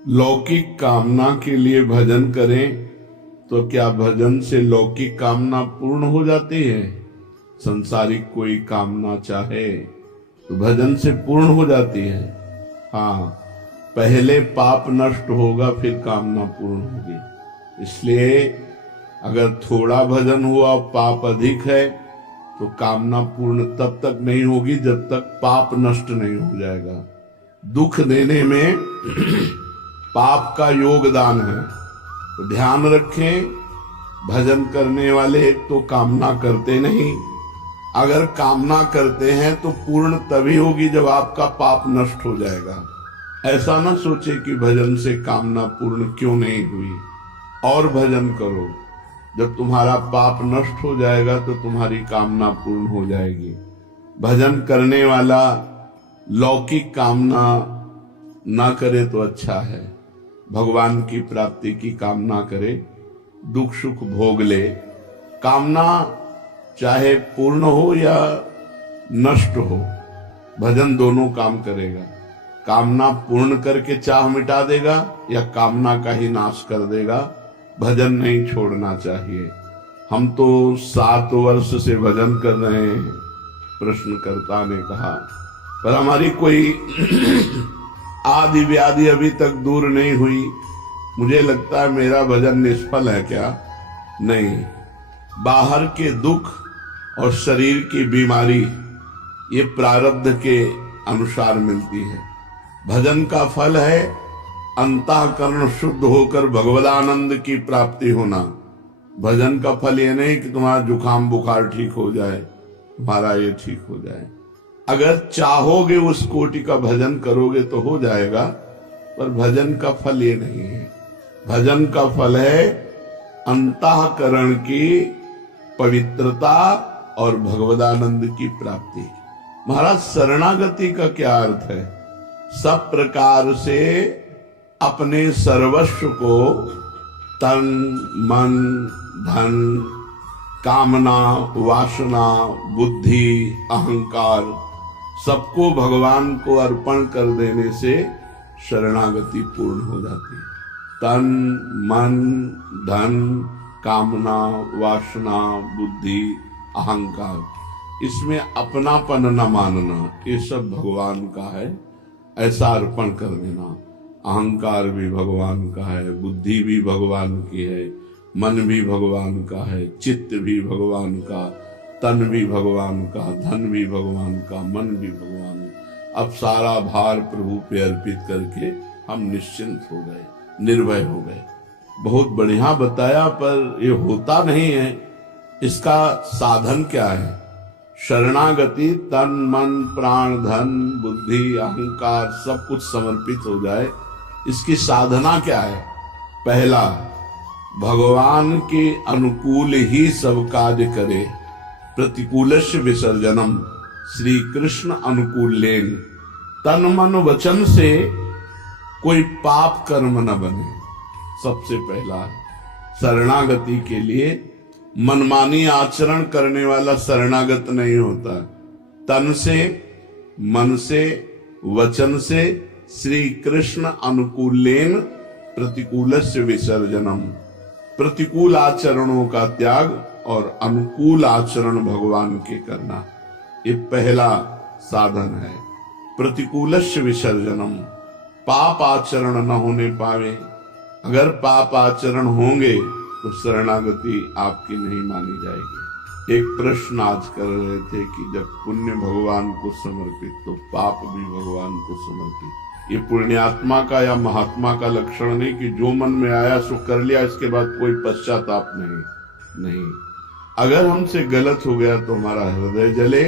लौकिक कामना के लिए भजन करें तो क्या भजन से लौकिक कामना पूर्ण हो जाती है? संसारिक कोई कामना चाहे तो भजन से पूर्ण हो जाती है। हाँ, पहले पाप नष्ट होगा फिर कामना पूर्ण होगी। इसलिए अगर थोड़ा भजन हुआ पाप अधिक है तो कामना पूर्ण तब तक नहीं होगी जब तक पाप नष्ट नहीं हो जाएगा। दुख देने में पाप का योगदान है, तो ध्यान रखें। भजन करने वाले तो कामना करते नहीं, अगर कामना करते हैं तो पूर्ण तभी होगी जब आपका पाप नष्ट हो जाएगा। ऐसा ना सोचे कि भजन से कामना पूर्ण क्यों नहीं हुई, और भजन करो। जब तुम्हारा पाप नष्ट हो जाएगा तो तुम्हारी कामना पूर्ण हो जाएगी। भजन करने वाला लौकिक कामना ना करे तो अच्छा है, भगवान की प्राप्ति की कामना करे, दुख सुख भोग ले। कामना चाहे पूर्ण हो या नष्ट हो, भजन दोनों काम करेगा। कामना पूर्ण करके चाह मिटा देगा या कामना का ही नाश कर देगा। भजन नहीं छोड़ना चाहिए। हम तो 7 वर्ष से भजन कर रहे हैं, प्रश्नकर्ता ने कहा, पर हमारी कोई आदि व्याधि अभी तक दूर नहीं हुई। मुझे लगता है मेरा भजन निष्फल है क्या? नहीं, बाहर के दुख और शरीर की बीमारी ये प्रारब्ध के अनुसार मिलती है। भजन का फल है अंतःकरण शुद्ध होकर भगवदानंद की प्राप्ति होना। भजन का फल ये नहीं कि तुम्हारा जुकाम बुखार ठीक हो जाए, तुम्हारा ये ठीक हो जाए। अगर चाहोगे उस कोटि का भजन करोगे तो हो जाएगा, पर भजन का फल ये नहीं है। भजन का फल है अंतःकरण की पवित्रता और भगवदानंद की प्राप्ति। महाराज, शरणागति का क्या अर्थ है? सब प्रकार से अपने सर्वस्व को, तन मन धन कामना वासना बुद्धि अहंकार सबको भगवान को अर्पण कर देने से शरणागति पूर्ण हो जाती है। तन मन धन कामना वासना बुद्धि अहंकार, इसमें अपनापन न मानना, ये सब भगवान का है, ऐसा अर्पण कर देना। अहंकार भी भगवान का है, बुद्धि भी भगवान की है, मन भी भगवान का है, चित्त भी भगवान का, तन भी भगवान का, धन भी भगवान का, मन भी भगवान। अब सारा भार प्रभु पे अर्पित करके हम निश्चिंत हो गए, निर्भय हो गए। बहुत बढ़िया बताया, पर ये होता नहीं है। इसका साधन क्या है? शरणागति, तन मन प्राण धन बुद्धि अहंकार सब कुछ समर्पित हो जाए। इसकी साधना क्या है? पहला, भगवान के अनुकूल ही सब कार्य करे। प्रतिकूलस्य विसर्जनम, श्री कृष्ण अनुकूलेन। तन मन वचन से कोई पाप कर्म न बने, सबसे पहला। शरणागति के लिए मनमानी आचरण करने वाला शरणागत नहीं होता। तन से मन से वचन से श्री कृष्ण अनुकूलेन प्रतिकूलस्य विसर्जनम, प्रतिकूल आचरणों का त्याग और अनुकूल आचरण भगवान के करना, ये पहला साधन है। प्रतिकूलस्य विसर्जनम, पाप आचरण न होने पावे। अगर पाप आचरण होंगे तो शरणागति आपकी नहीं मानी जाएगी। एक प्रश्न आज कर रहे थे कि जब पुण्य भगवान को समर्पित तो पाप भी भगवान को समर्पित। ये पुण्यात्मा का या महात्मा का लक्षण नहीं कि जो मन में आया सो कर लिया, इसके बाद कोई पश्चाताप नहीं। अगर हमसे गलत हो गया तो हमारा हृदय जले,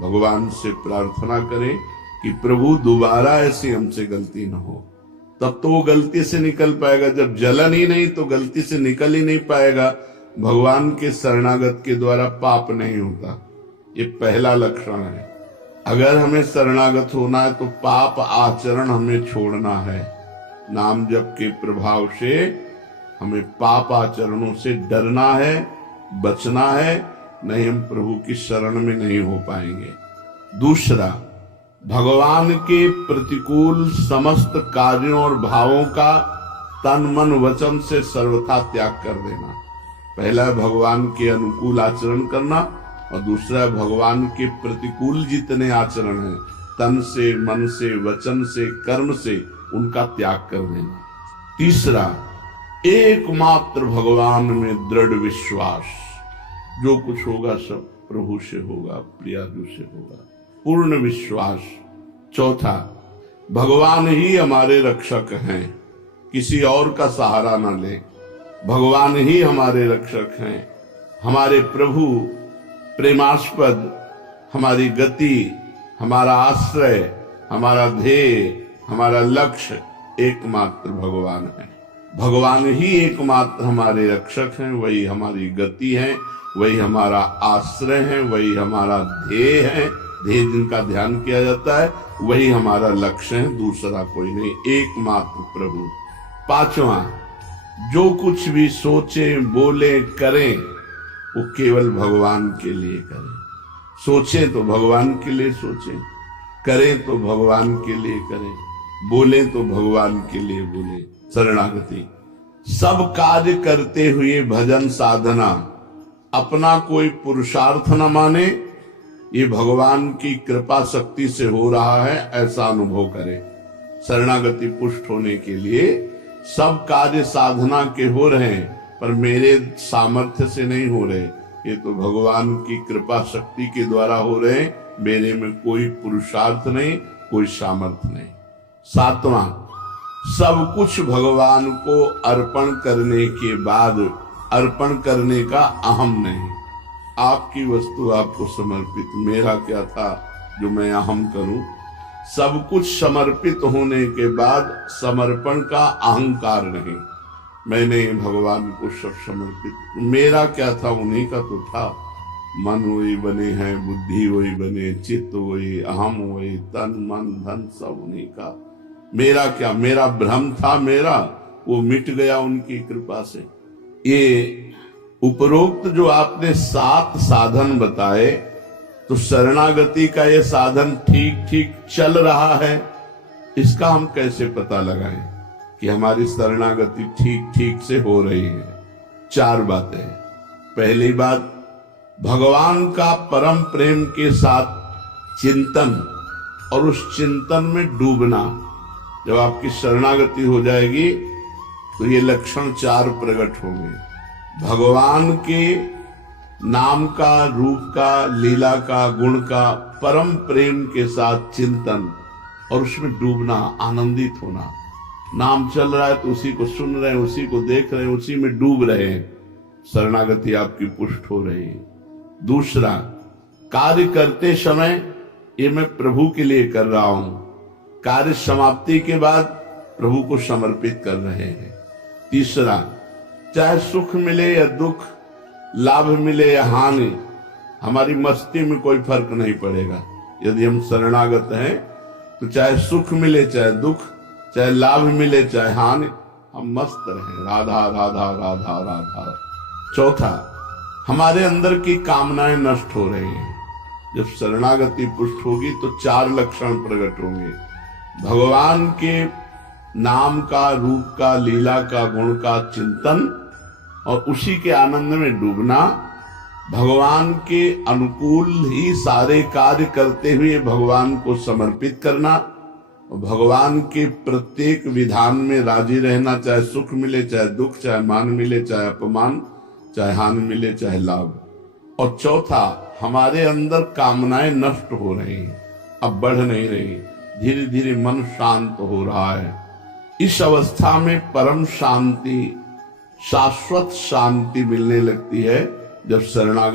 भगवान से प्रार्थना करें कि प्रभु दोबारा ऐसी हमसे गलती न हो। तब तो वो गलती से निकल पाएगा। जब जलन ही नहीं तो गलती से निकल ही नहीं पाएगा। भगवान के शरणागत के द्वारा पाप नहीं होता, ये पहला लक्षण है। अगर हमें शरणागत होना है तो पाप आचरण हमें छोड़ना है। नाम जप के प्रभाव से हमें पाप आचरणों से डरना है, बचना है, नहीं हम प्रभु की शरण में नहीं हो पाएंगे। दूसरा, भगवान के प्रतिकूल समस्त कार्यों और भावों का तन मन वचन से सर्वथा त्याग कर देना। पहला है भगवान के अनुकूल आचरण करना, और दूसरा है भगवान के प्रतिकूल जितने आचरण हैं तन से, मन से, वचन से, कर्म से, उनका त्याग कर देना। तीसरा, एकमात्र भगवान में दृढ़ विश्वास, जो कुछ होगा सब प्रभु से होगा, प्रियाजू से होगा, पूर्ण विश्वास। चौथा, भगवान ही हमारे रक्षक हैं, किसी और का सहारा न ले, भगवान ही हमारे रक्षक हैं, हमारे प्रभु प्रेमास्पद, हमारी गति, हमारा आश्रय, हमारा ध्येय, हमारा लक्ष्य एकमात्र भगवान है। भगवान ही एकमात्र हमारे रक्षक हैं, वही हमारी गति है, वही हमारा आश्रय है, वही हमारा ध्येय है, ध्येय जिनका ध्यान किया जाता है, वही हमारा लक्ष्य है, दूसरा कोई नहीं, एकमात्र प्रभु। पांचवा, जो कुछ भी सोचे, बोले, करें, वो केवल भगवान के लिए करें। सोचें तो भगवान के लिए सोचें, करें तो भगवान के लिए करें, बोले तो भगवान के लिए बोले। शरणागति, सब कार्य करते हुए भजन साधना अपना कोई पुरुषार्थ न माने, ये भगवान की कृपा शक्ति से हो रहा है ऐसा अनुभव करें। शरणागति पुष्ट होने के लिए सब कार्य साधना के हो रहे हैं, पर मेरे सामर्थ्य से नहीं हो रहे, ये तो भगवान की कृपा शक्ति के द्वारा हो रहे हैं, मेरे में कोई पुरुषार्थ नहीं, कोई सामर्थ्य नहीं। सातवां, सब कुछ भगवान को अर्पण करने के बाद अर्पण करने का अहम नहीं। आपकी वस्तु आपको समर्पित, मेरा क्या था जो मैं अहम करूं। सब कुछ समर्पित होने के बाद समर्पण का अहंकार नहीं, मैंने भगवान को सब समर्पित, मेरा क्या था उन्हीं का तो था। मन वही बने हैं, बुद्धि वही बने, चित्त वही, अहम वही, तन मन धन सब उन्हीं का, मेरा क्या, मेरा भ्रम था, मेरा वो मिट गया उनकी कृपा से। ये उपरोक्त जो आपने 7 साधन बताए, तो शरणागति का ये साधन ठीक ठीक चल रहा है, इसका हम कैसे पता लगाएं कि हमारी शरणागति ठीक ठीक से हो रही है? 4 बातें। पहली बात, भगवान का परम प्रेम के साथ चिंतन और उस चिंतन में डूबना। जब आपकी शरणागति हो जाएगी तो ये लक्षण 4 प्रकट होंगे। भगवान के नाम का, रूप का, लीला का, गुण का परम प्रेम के साथ चिंतन और उसमें डूबना, आनंदित होना। नाम चल रहा है तो उसी को सुन रहे हैं, उसी को देख रहे हैं, उसी में डूब रहे हैं, शरणागति आपकी पुष्ट हो रही है। दूसरा, कार्य करते समय ये मैं प्रभु के लिए कर रहा हूं, कार्य समाप्ति के बाद प्रभु को समर्पित कर रहे हैं। तीसरा, चाहे सुख मिले या दुख, लाभ मिले या हानि, हमारी मस्ती में कोई फर्क नहीं पड़ेगा। यदि हम शरणागत हैं तो चाहे सुख मिले चाहे दुख, चाहे लाभ मिले चाहे हानि, हम मस्त रहें, राधा राधा राधा राधा। चौथा, हमारे अंदर की कामनाएं नष्ट हो रही हैं। जब शरणागति पुष्ट होगी तो 4 लक्षण प्रकट होंगे। भगवान के नाम का, रूप का, लीला का, गुण का चिंतन और उसी के आनंद में डूबना, भगवान के अनुकूल ही सारे कार्य करते हुए भगवान को समर्पित करना, और भगवान के प्रत्येक विधान में राजी रहना, चाहे सुख मिले चाहे दुख, चाहे मान मिले चाहे अपमान, चाहे हानि मिले चाहे लाभ। और चौथा, हमारे अंदर कामनाएं नष्ट हो रही हैं, अब बढ़ नहीं रही, धीरे धीरे मन शांत हो रहा है। इस अवस्था में परम शांति, शाश्वत शांति मिलने लगती है जब शरणागति